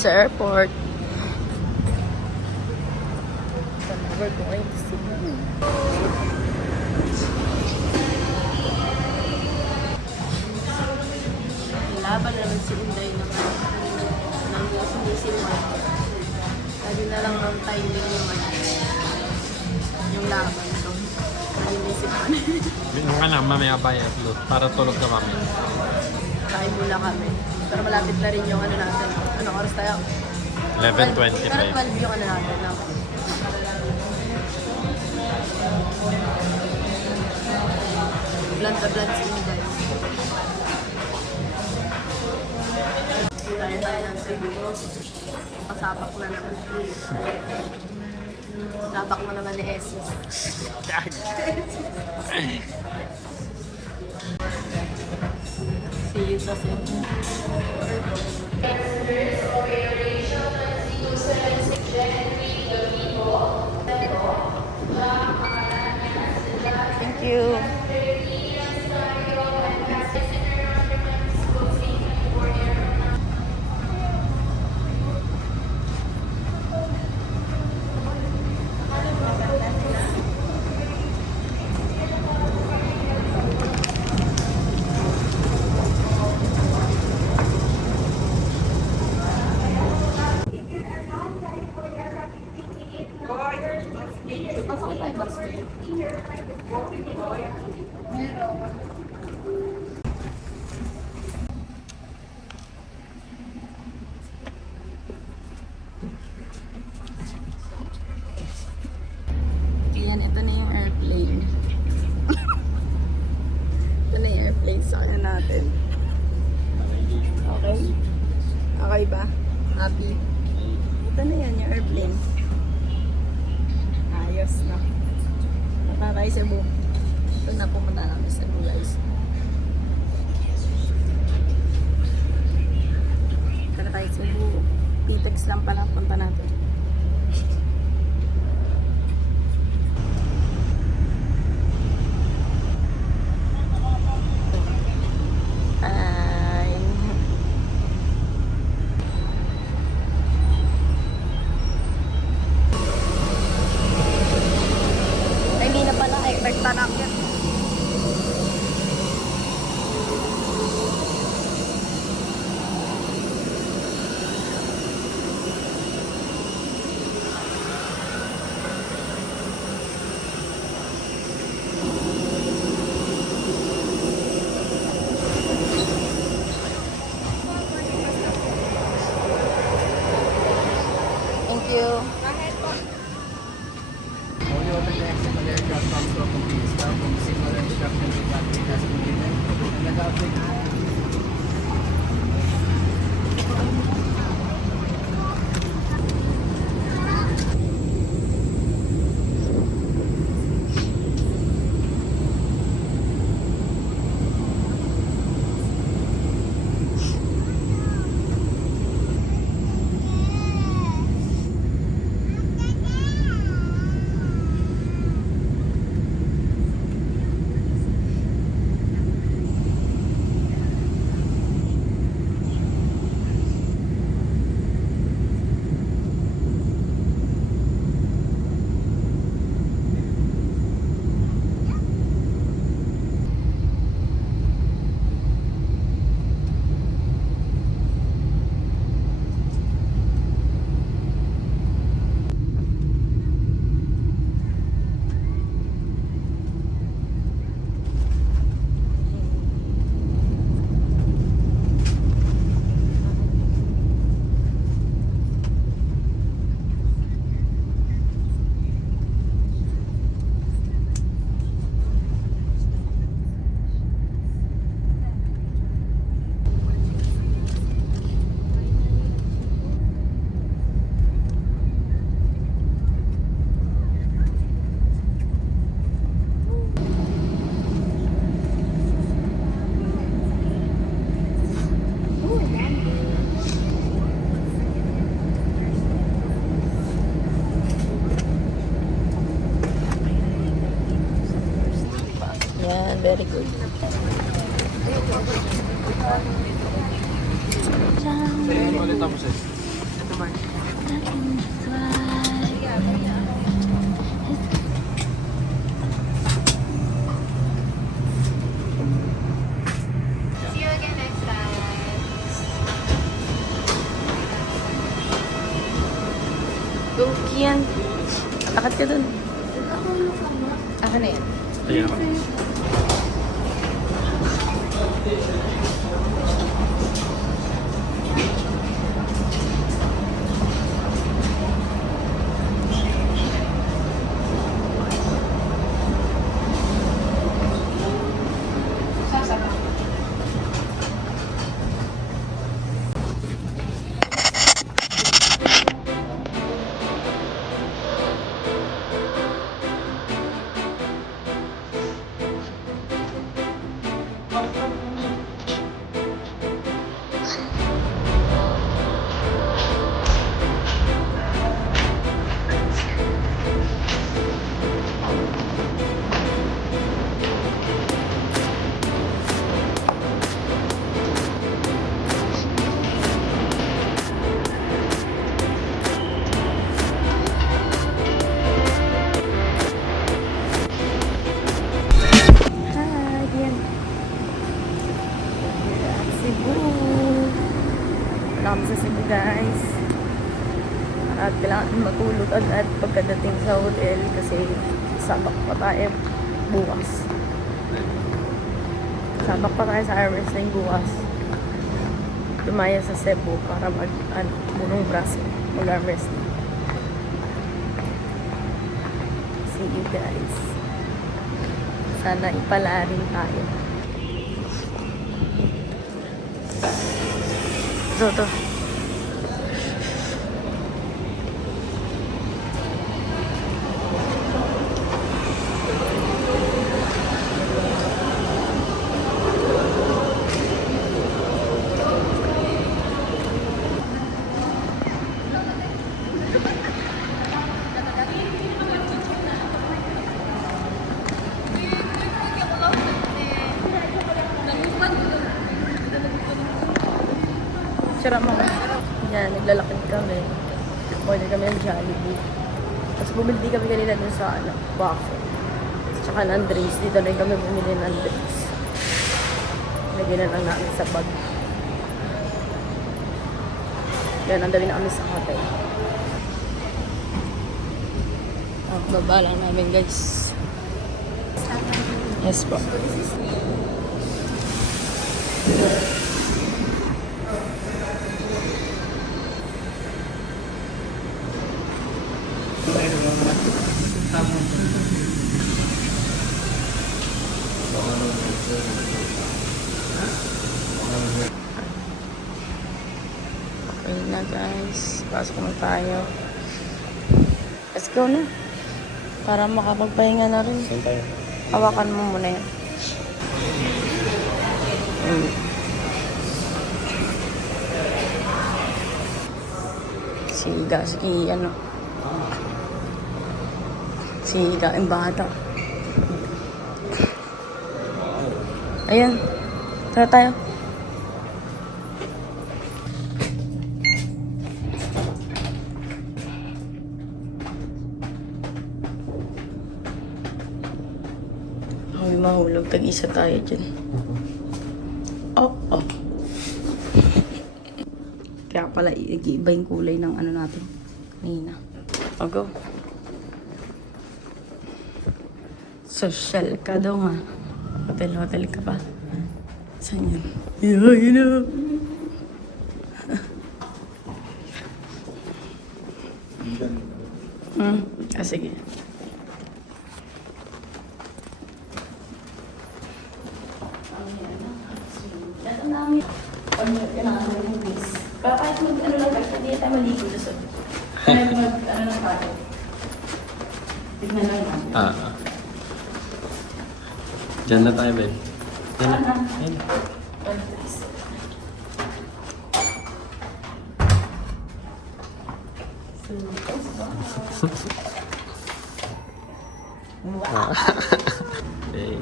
sa airport. So now we're going to Cebu. Laban naman si Inday naman ng sumisimulan. Lagi na lang ng timing yung laban ko. Nalisipan. Yung ka na, mamaya bayad load para tulog na mami. Kain muna kami. Pero malapit na rin yung ano natin. Anong oras tayo? 11:25. Pero 12 yung ano natin. No? Blunt na blunt si Inday. Tayo ng Cebu. Pasapak na naman. Sabak mo naman ni Esis. See you sa Cebu. Thank you. Ayan, ito na yung airplane. Ito na yung airplane sa kanya natin. Okay? Okay ba? Happy? Ito na yan, yung airplane. Ayos na. Punta tayo sa Cebu. Ito na pumunta namin sa Cebu, guys. Ito na tayo sa Cebu. Pitex lang pala punta natin. Hindi na pala, ekta na ako. Thank you. Only open the exit of the aircraft comes to a complete stop when the signal instruction to evacuate has been given and nag-update. Very good. Ayan ulit tapos eh. Mark. See you again next time. Go, Kian. Lakad ka dun. Ako na yan. Ayan ako. Hi, Kian. Cebu. Wala kami sa Cebu, guys. At kailangan matulog agad pagkadating sa hotel kasi sabak pa tayo bukas. Sabak pa tayo sa Armrest Line bukas. Tumaya sa Cebu para punong braso. Mag-armrest. See you guys. Sana ipala rin tayo. Ito. Sira mo. Yan, naglalakad kami. Order kami ng Jollibee. Tapos bumili kami kanina dun sa waffle. Tsaka ng drinks. Dito rin kami bumili ng drinks. Lagyan na lang namin sa bag. Yan, andali na kami sa hotel. Baba lang namin, guys. Yes po. Okay na, guys. Pasok na tayo. Let's go na. Para makapagpahinga na rin. Saan tayo? Hawakan mo muna yan. Siga, siga, yung bata. Ayan. Tara tayo. May mahulog. Tag-isa tayo dyan. Oh. Kaya pala, iba yung kulay ng ano natin. Kanina. O, go. Social ka daw nga. Hotel ka pa. Saan yun? Yun na. Sige. Pero kahit mag-ano lang tayo, hindi tayo maligo na sa kahit mag-ano lang tayo. Tignan lang natin. Diyan na tayo, babe. Diyan na. Diyan. Hey.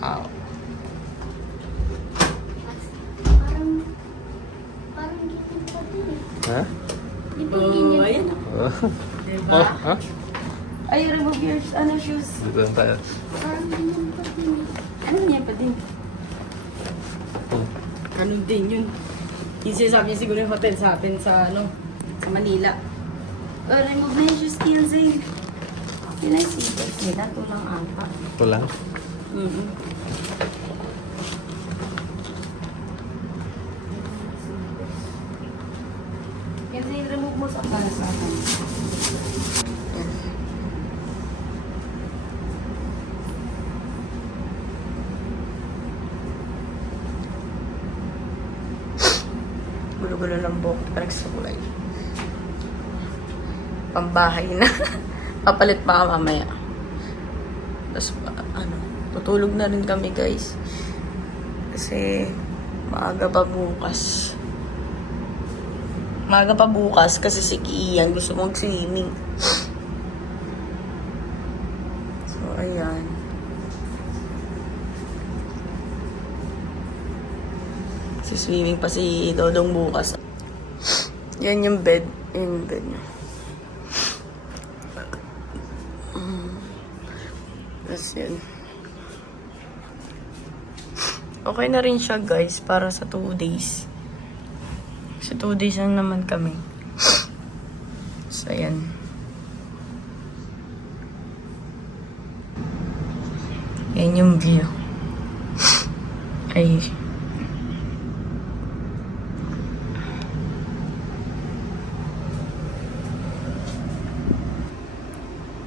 Wow. Ay, remove your shoes. Dito na tayo. Ano niya pa din? Ganun din yun. Yung sinasabi niya siguro yung hotel sa atin sa Manila. Oh, remove na yung shoes, Kinsey. Yun ay sipos nila. Ito lang ata. Ito lang. Kinsey, remove mo sa para sa akin. Gulo-gulo ng buhok. Parang sa kulay. Pambahay na. Papalit pa ka mamaya. Tapos, tutulog na rin kami, guys. Kasi, maaga pa bukas. Maaga pa bukas kasi si Kian gusto mag-swimming. So, ayan. Swimming pa si Dodong bukas. Yan yung bed. Yan yung bed niya. Tapos yun. Okay na rin siya, guys, para sa 2 days. Sa 2 days lang naman kami. So, ayan. Yan yung view. Ay.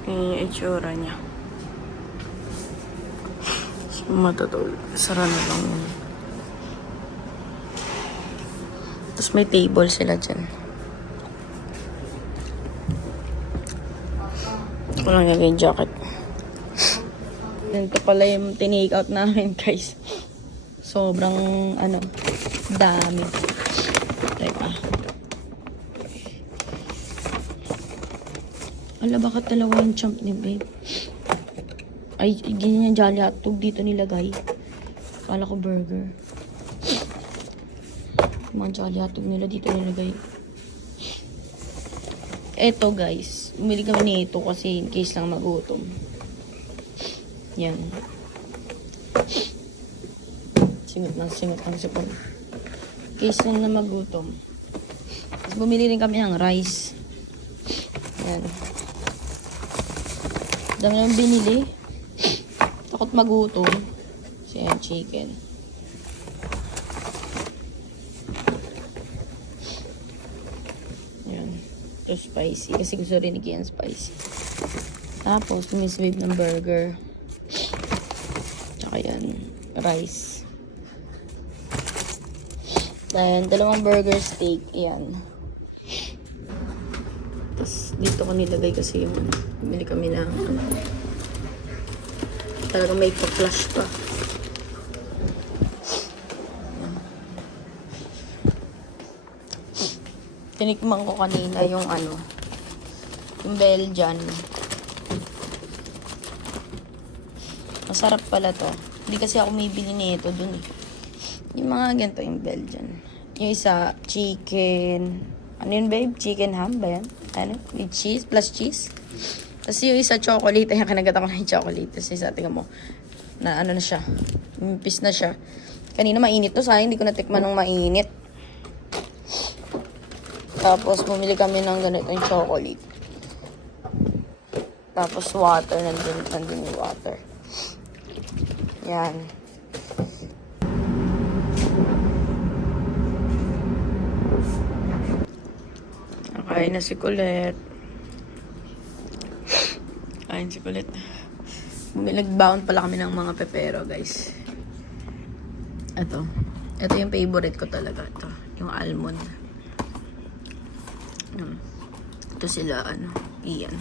Yan yung itsura niya. So, matutulog. Sara na lang yun. Tapos may table sila dyan. Ako lang yung jacket. Ganito pala yung tinake out namin, guys. Sobrang, dami. Teka. Ala, bakit dalawa yung champ ni babe? Ay, ganyan yung jolly hotdog dito nilagay. Kala ko burger. Mga jolly hotdog nila dito nilagay. Eto, guys. Umili kami nito kasi in case lang magutom. Yan. Singot ng sipon. Case lang na magutom. Tapos bumili rin kami ng rice. Yan. Dami naman binili. Takot magutom. So, yan, chicken. Yan. Ito spicy. Kasi gusto rin ni Kian spicy. Tapos, tumiswave ng burger. Tsaka yan, rice. Then, 2 burger steak. Yan. Tapos, dito ko nilagay kasi yung bumili kami ng talagang may pa-flash pa. Tinikman ko kanina yung yung Belgian. Masarap pala to. Hindi kasi ako may bili nito dun eh. Yung mga ganito yung Belgian. Yung isa, chicken. Ano yun, babe? Chicken ham ba yan? With cheese, plus cheese. Tapos yung isa, chocolate. Ayan, kanagat ako na yung chocolate. Tapos isa, tingnan mo. Na na siya. Mimpis na siya. Kanina mainit to. Sayang, hindi ko natikman ng mainit. Tapos, bumili kami ng ganitong chocolate. Tapos, water. Nandun yung water. Yan. Kain na si Colette. Kain si Colette. Nagbound pala kami ng mga pepero, guys. Ito yung favorite ko talaga. Ito, yung almond. Ito sila, iyan.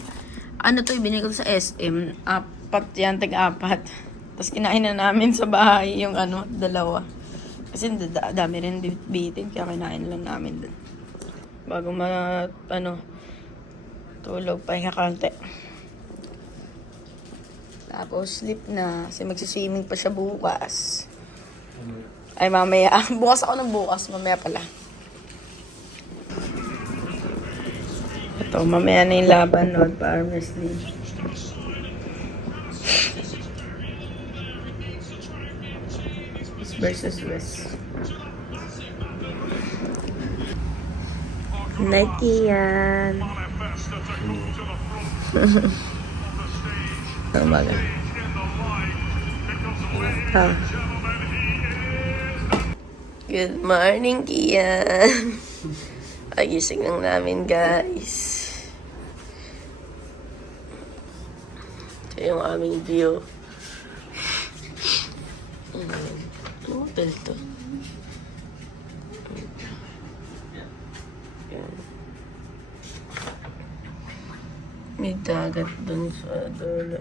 To, binili ko sa SM. 4 yan, tag-4. Tapos kinain na namin sa bahay yung 2. Kasi dami rin bitin, kaya kinain lang namin dun. Bago tulog, pahinga konti. Tapos sleep na, kasi magsiswimming pa siya bukas. Ay, mamaya. Bukas ako ng bukas, mamaya pala. Ito, mamaya na yung laban, Lord Farmers Day. East versus West. Nike yan. Umaga. Good morning, Kian. Pagising lang namin, guys. Ito yung aming view. Ano hotel to? Yan. May dagat dun sa dulo.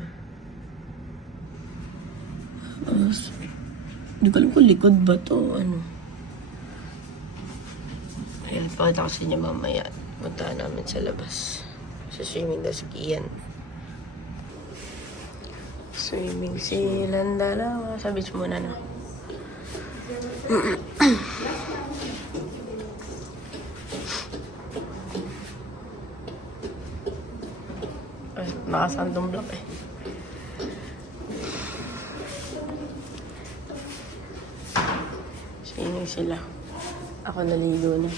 Hindi ko alam kung likod ba to o ano. Ayun, pakita ko sa inyo mamaya. Puntahan namin sa labas. Sa swimming daw sa Kian. Swimming silang dalawa. Sa beach muna na. Ay, nakasandong block eh. Swimming sila. Ako naligo na.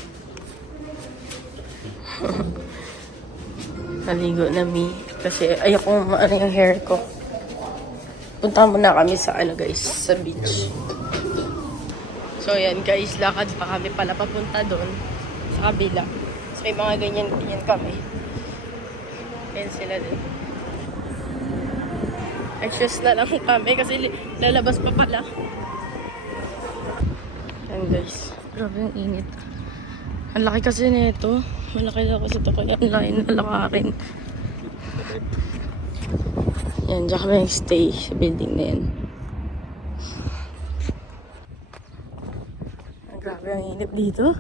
Naligo na mi. Kasi ayoko maano yung hair ko. Punta muna kami sa ano guys, sa beach. So yan guys, lakad pa kami pala papunta doon sa kabila. So may mga ganyan kami. Yan sila din. Anxious na lang kami kasi lalabas pa pala. Yan guys, grabe yung init. Ang laki kasi nito. Malaki daw kasi ito kaya ang laki na lakarin. Yan, dyan kami stay sa building na yan. Grabe ang init dito.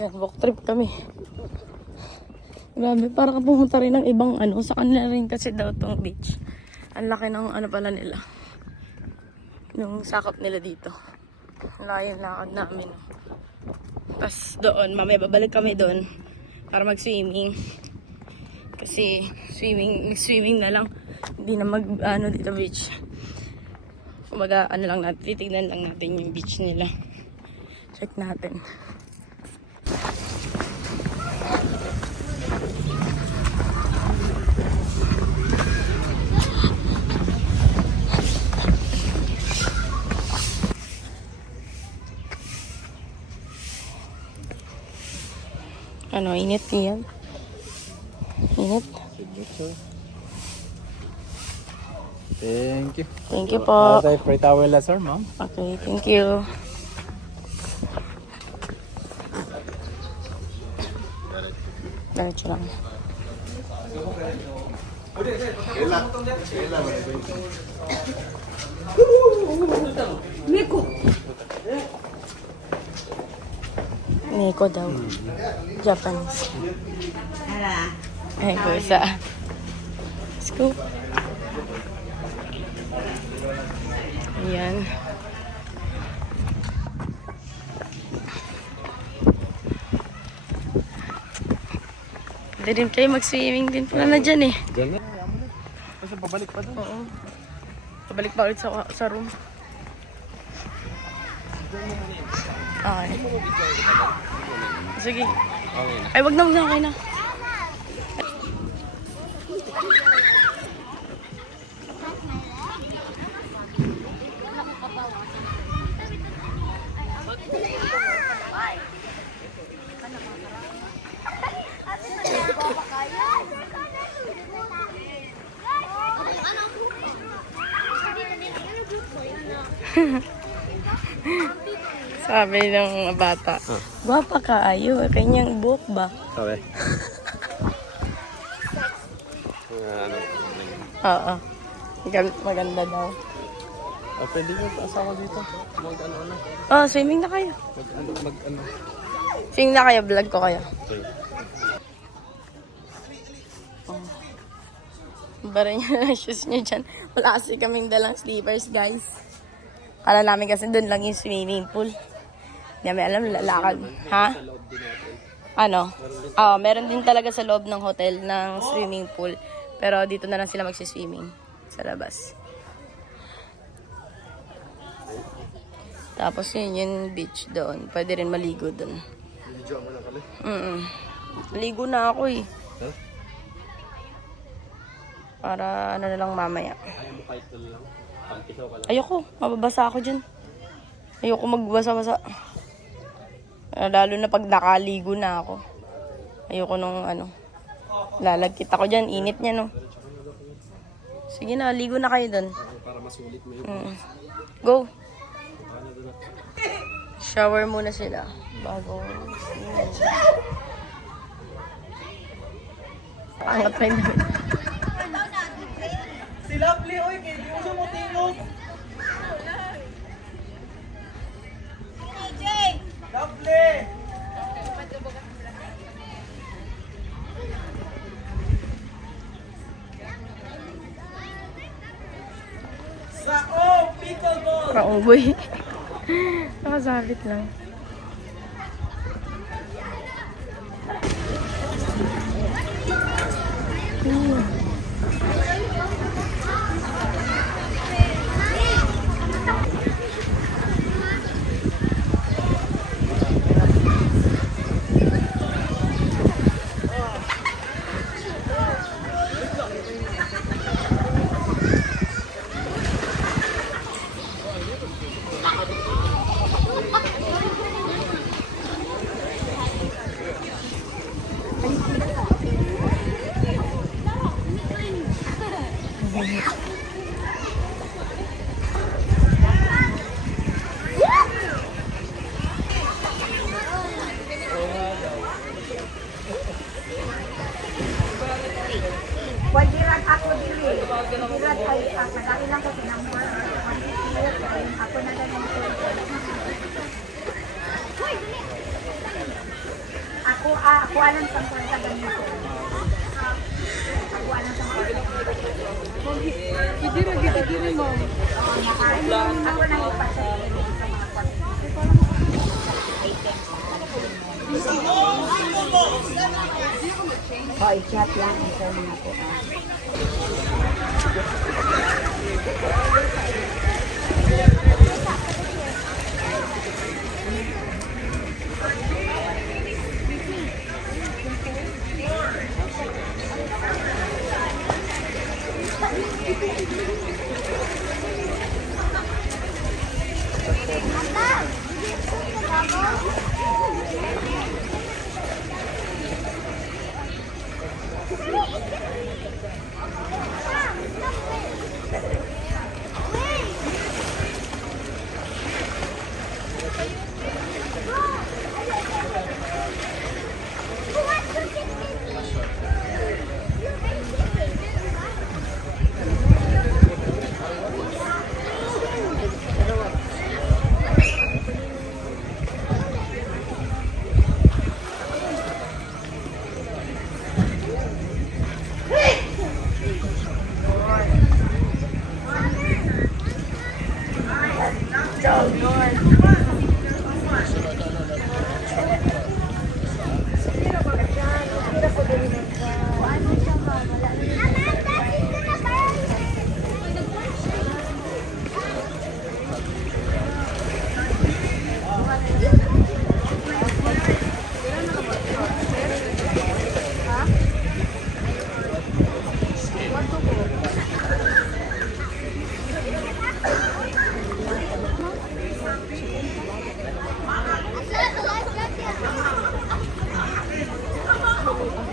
Yan, walk trip kami. Grabe, para ka pumunta rin ng ibang ano. Sa kanila rin kasi daw tong beach. Ang laki ng ano pala nila. Yung sakop nila dito. Layan lakad namin. Tapos doon, mamaya babalik kami doon para mag-swimming. Kasi swimming na lang. Hindi na mag dito beach. Kumbaga ano lang natin, titignan lang natin yung beach nila. Check natin. Ano, init yan? Init? Thank you. Thank you po. Tayo free towel na sir, ma'am. Okay, thank you. Diretso lang. Nico daw. Japanese. Ay, pusa. Let's go. Ayan. Pwede rin kayo mag-swimming din pala na dyan eh. Diyan na. Kasi pabalik pa doon. Oo. Pabalik pa ulit sa room. Okay. Sige. Ay, wag na, okay na. Sabi ng bata, guwapa ka ayo, kanyang buhok ba? Sabi. Oo. Maganda daw. Pwede nyo asawa dito. Mag-ano na. Oh, swimming na kayo. Mag-ano. Swimming na kayo, vlog ko kayo. Okay. Bara niya lang shoes niyo dyan. Wala kasi kaming dalang slippers, guys. Kala namin kasi doon lang yung swimming pool. Hindi namin alam, lalakad. Ha? Ano? Meron din talaga sa loob ng hotel ng swimming pool. Pero dito na lang sila magsiswimming sa labas. Tapos yun, yung beach doon. Pwede rin maligo doon. Ligo na ako eh. Para ano na lang mamaya. Ayoko, mababasa ako dyan. Ayoko magbasa-basa. Lalo na pag nakaligo na ako. Ayoko nung lalagkit ako dyan. Init niya, no? Sige na, ligo na kayo dun. Para masulit mo yun. Go! Shower muna sila. Bago. Pangat pa yun. Si Lovely, oy, kay Diyoso mo tingog. Lovely! Sao, pickleball! Kaunggoy. Nakasabit lang. Wajiran ako dili. Wajiran ay kadali lang ko number. Ako na ganun. Ako alam sa kwarta ganito. Ako alam sa kwarta. Gidira mo. Ako na ipasa sa mga kwarta. I-chat lang ito mga po.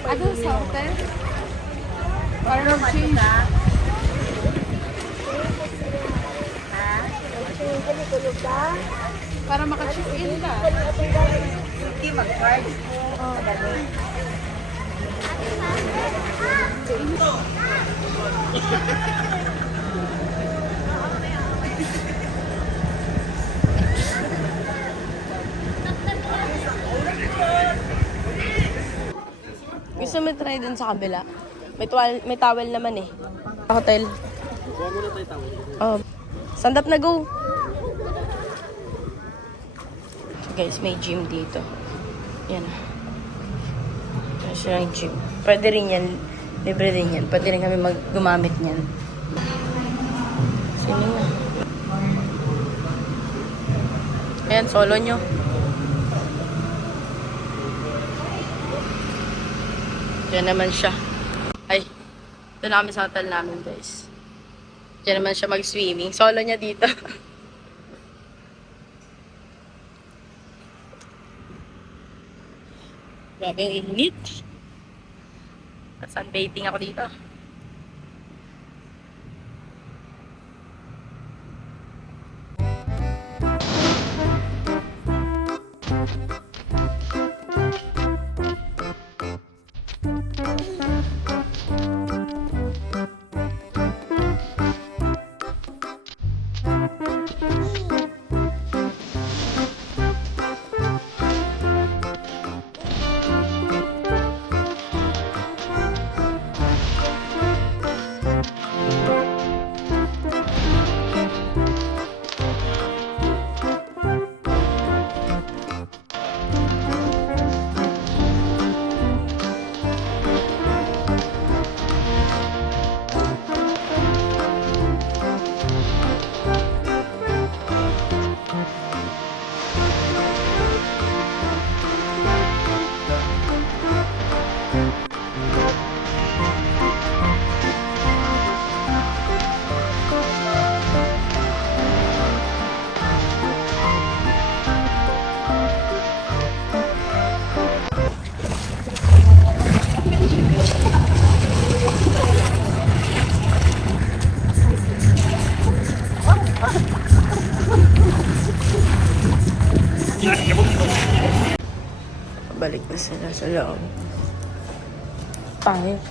Ano sa hotel? Parang change. Para maka-check in ka. Sige, mag-card. Gusto mo try dun sa kabila? May towel naman eh. Hotel. Oh. Stand up na, go! So guys, may gym dito. Yan. silang gym. Pwede rin yan. Libre din yan. Pwede rin kami gumamit niyan. Sino nga? Ayan, solo nyo. Diyan naman siya. Ay, ito na kami sa hotel namin, guys. Diyan naman siya mag-swimming. Solo niya dito. Grabe yung init. Sunbathing ako dito. Balik na sila sa loob. Pangit.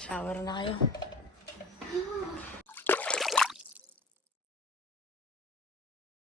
Shower na kayo.